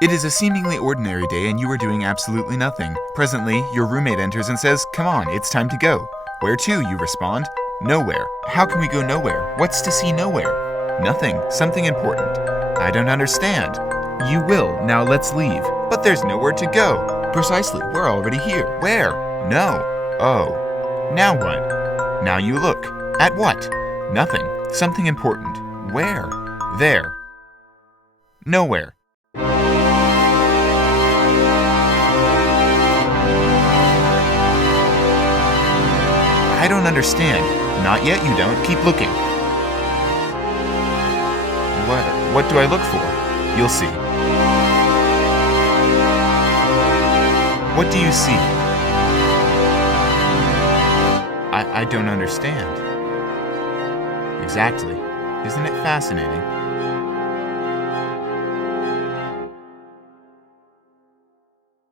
It is a seemingly ordinary day and you are doing absolutely nothing. Presently, your roommate enters and says, "Come on, it's time to go." "Where to?" you respond. "Nowhere." "How can we go nowhere? What's to see nowhere?" "Nothing. Something important." "I don't understand." "You will. Now let's leave." "But there's nowhere to go." "Precisely. We're already here." "Where?" "No." "Oh. Now what?" "Now you look." "At what?" "Nothing. Something important." "Where?" "There." Nowhere. "I don't understand." "Not yet you don't. Keep looking." What do I look for?" "You'll see." "What do you see?" I don't understand." "Exactly. Isn't it fascinating?"